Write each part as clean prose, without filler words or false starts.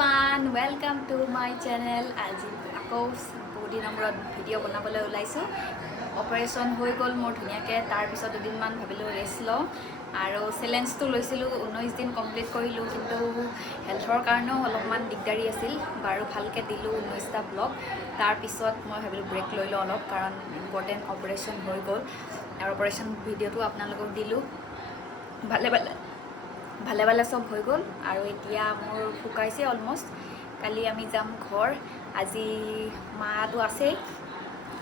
everyone, welcome to my channel. আজি আকৌ বহুত দিনৰ মূৰত ভিডিঅ' বনাবলৈ ওলাইছোঁ। অপাৰেশ্যন হৈ গ'ল মোৰ ধুনীয়াকৈ। তাৰপিছত দুদিনমান ভাবিলোঁ ৰেষ্ট লওঁ আৰু চেলেঞ্জটো লৈছিলোঁ 19 দিন কমপ্লিট কৰিলোঁ, কিন্তু হেল্থৰ কাৰণেও অলপমান দিগদাৰী আছিল। বাৰু ভালকৈ দিলোঁ 19টা ব্লগ। তাৰপিছত মই ভাবিলোঁ ব্ৰেক লৈ লওঁ অলপ, কাৰণ ইম্পৰ্টেণ্ট অপাৰেশ্যন হৈ গ'ল আৰু অপাৰেশ্যন ভিডিঅ'টো আপোনালোকক দিলোঁ। ভালে ভালে চব হৈ গ'ল আৰু এতিয়া মোৰ শুকাইছে অলমষ্ট। কালি আমি যাম ঘৰ। আজি মাটো আছেই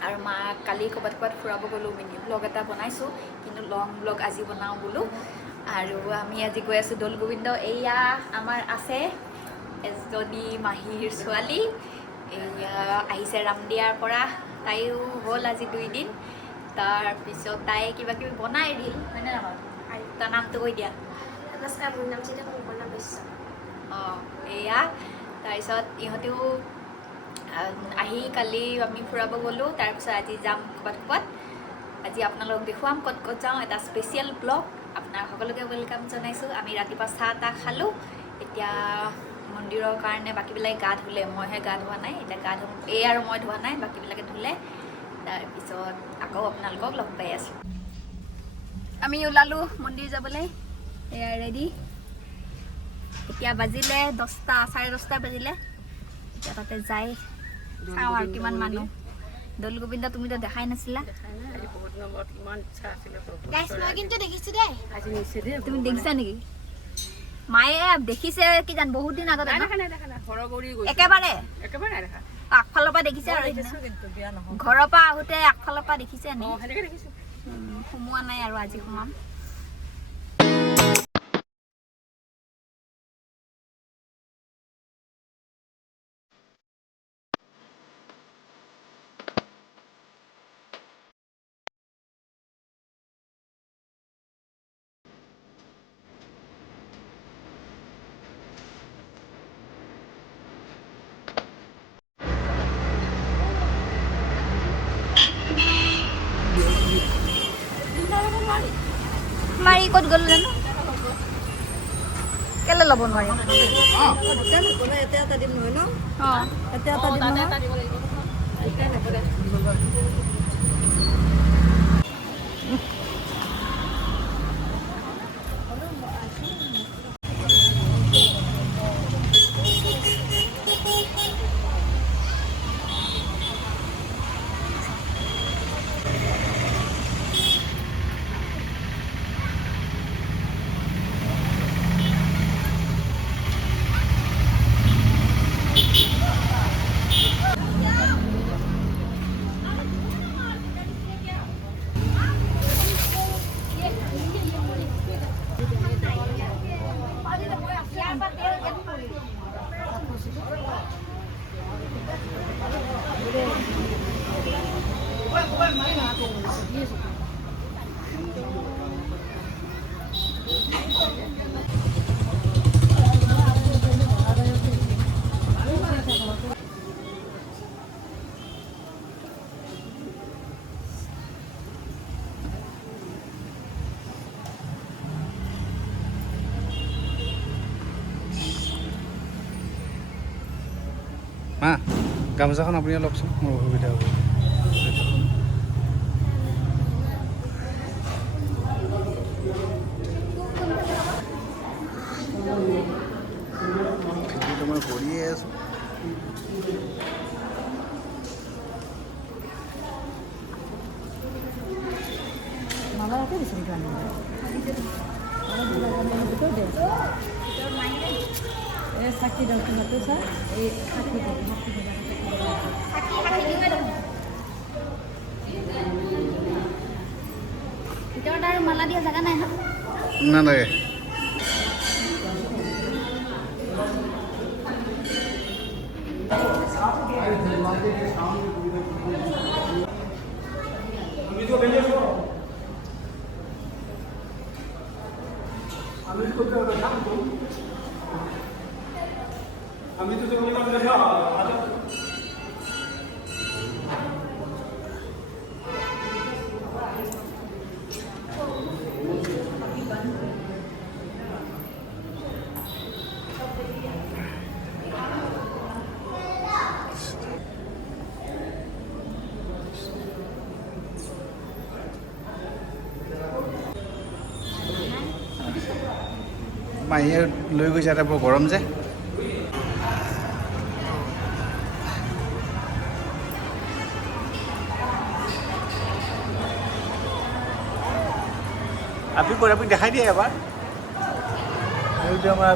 আৰু মা কালি ক'ৰবাত ফুৰাব গ'লোঁ। মিনি ব্লগ এটা বনাইছোঁ, কিন্তু লং ব্লগ আজি বনাওঁ বোলো। আৰু আমি আজি গৈ আছোঁ দৌল গোবিন্দ। এয়া আমাৰ আছে এজনী মাহীৰ ছোৱালী, এয়া আহিছে ৰামদিয়াৰ পৰা। তাইও হ'ল আজি 2 দিন। তাৰপিছত তাই কিবা কিবি বনাই দিল, হয়নে নহয়? তাৰ নামটো কৈ দিয়া। অঁ, এয়া তাৰপিছত ইহঁতেও আহি কালি আমি ফুৰাব গ'লোঁ। তাৰপিছত আজি যাম ক'ৰবাত। আজি আপোনালোকক দেখুৱাম ক'ত ক'ত যাওঁ। এটা স্পেচিয়েল ব্লগ আপোনাক সকলোকে ৱেলকাম জনাইছোঁ। আমি ৰাতিপুৱা চাহ তাহ খালোঁ। এতিয়া মন্দিৰৰ কাৰণে বাকীবিলাকে গা ধুলে, মইহে গা ধোৱা নাই। এতিয়া গা ধুম, এই আৰু মই ধোৱা নাই, বাকীবিলাকে ধুলে। তাৰপিছত আকৌ আপোনালোকক লগ পাই আছোঁ। আমি ওলালোঁ মন্দিৰ যাবলৈ। এয়া ৰেডি। এতিয়া বাজিলে 10টা, 10:30 বাজিলে। এতিয়া তাতে যাই চাওঁ আৰু কিমান মানুহ। দৌল গোবিন্দ তুমিতো দেখাই নাছিলা। তুমি দেখিছা নেকি? মায়ে দেখিছে কি জান, বহুত দিন আগতে একেবাৰে আগফালৰ পৰা দেখিছে আৰু ঘৰৰ পৰা আহোঁতে আগফালৰ পৰা দেখিছে। সোমোৱা নাই আৰু আজি সোমাম। মাৰি ক'ত গ'ল জানো? কেলে ল'ব নোৱাৰি? মা, গামোচাখন আপুনি লওকচোন, মোৰ অসুবিধা হ'ব। মই কৰিয়ে আছোঁ। Sakti dan tomato sa, sakti dan ভিতৰত আৰু মালা দিয়া জেগা নাই ন? নালাগে। মাহীয়ে লৈ গৈছে ইয়াতে বৰ গৰম যে আপনি দেখাই দিয়ে এবাৰ আমাৰ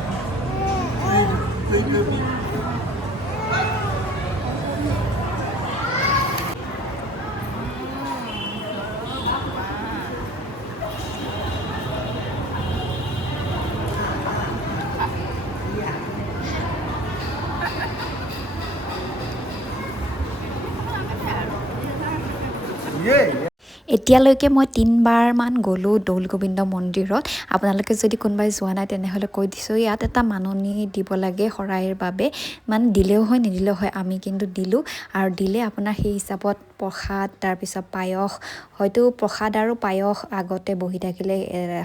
এতিয়ালৈকে মই 3বাৰমান গ'লোঁ দৌল গোবিন্দ মন্দিৰত আপোনালোকে যদি কোনোবাই যোৱা নাই তেনেহ'লে কৈ দিছোঁ ইয়াত এটা মাননি দিব লাগে শৰাইৰ বাবে মানে দিলেও হয় নিদিলেও হয় আমি কিন্তু দিলোঁ আৰু দিলে আপোনাৰ সেই হিচাপত প্ৰসাদ তাৰপিছত পায়স হয়তো প্ৰসাদ আৰু পায়স আগতে বহি থাকিলে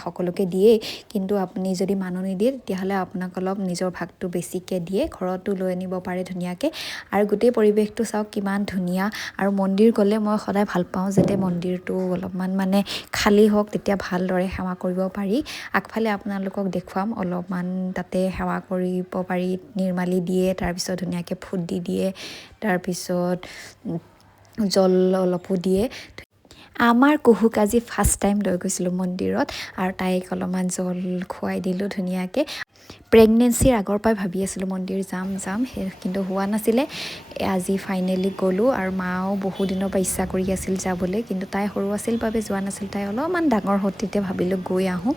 সকলোকে দিয়েই কিন্তু আপুনি যদি মাননি দিয়ে তেতিয়াহ'লে আপোনাক অলপ নিজৰ ভাগটো বেছিকৈ দিয়ে ঘৰতো লৈ আনিব পাৰে ধুনীয়াকৈ আৰু গোটেই পৰিৱেশটো চাওক কিমান ধুনীয়া আৰু মন্দিৰ গ'লে মই সদায় ভাল পাওঁ যাতে মন্দিৰটো অলপমান মানে খালী হওক তেতিয়া ভালদৰে সেৱা কৰিব পাৰি আগফালে আপোনালোকক দেখুৱাম অলপমান তাতে সেৱা কৰিব পাৰি নিৰ্মালি দিয়ে তাৰপিছত ধুনীয়াকৈ ফুট দি দিয়ে তাৰপিছত জল অলপো দিয়ে আমাৰ কুহুক আজি ফাৰ্ষ্ট টাইম লৈ গৈছিলোঁ মন্দিৰত আৰু তাইক অলপমান জল খুৱাই দিলোঁ ধুনীয়াকৈ প্ৰেগনেঞ্চিৰ আগৰ পৰাই ভাবি আছিলোঁ মন্দিৰ যাম কিন্তু হোৱা নাছিলে আজি ফাইনেলি গ'লোঁ আৰু মাও বহুদিনৰ পৰা ইচ্ছা কৰি আছিল যাবলৈ কিন্তু তাই সৰু আছিল বাবে যোৱা নাছিল তাই অলপমান ডাঙৰ হ'ল তেতিয়া ভাবিলোঁ গৈ আহোঁ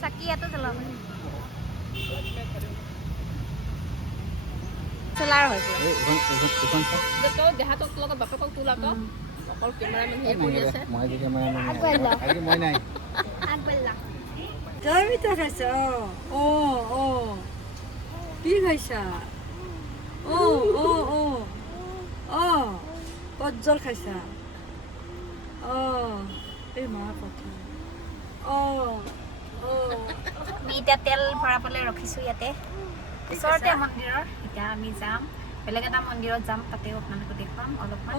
চাকি ইয়াতো জ্বলাব চলাৰ হৈছে দেহাটোক লগত বাপেকক তোলা অকল কেমেৰামেন হে কৰি আছে মই নাই জয় মিঠা খাইছ কি খাইছা কজ্জল খাইছা এই মা কথা আমি এতিয়া তেল ভৰাবলৈ ৰখিছোঁ ইয়াতে ওচৰতে মন্দিৰৰ এতিয়া আমি যাম বেলেগ এটা মন্দিৰত যাম তাতেও আপোনালোকক দেখুৱাম অলপমান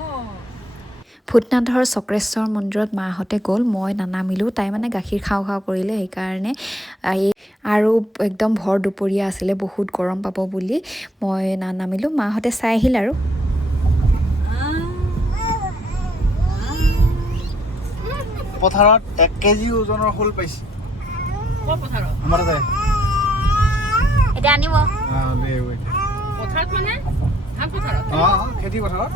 ভূতনাথৰ চক্ৰেশ্বৰ মন্দিৰত মাহঁতে গ'ল মই নানামিলোঁ তাই মানে গাখীৰ খাওঁ কৰিলে সেইকাৰণে আৰু একদম ভৰ দুপৰীয়া আছিলে বহুত গৰম পাব বুলি মই নানামিলোঁ মাহঁতে চাই আহিল আৰু পথাৰত 1 কেজি ওজনৰ শোল পাইছে আমাৰ তাতে এতিয়া আনিব পথাৰত মানে ধান পথাৰত খেতি পথাৰত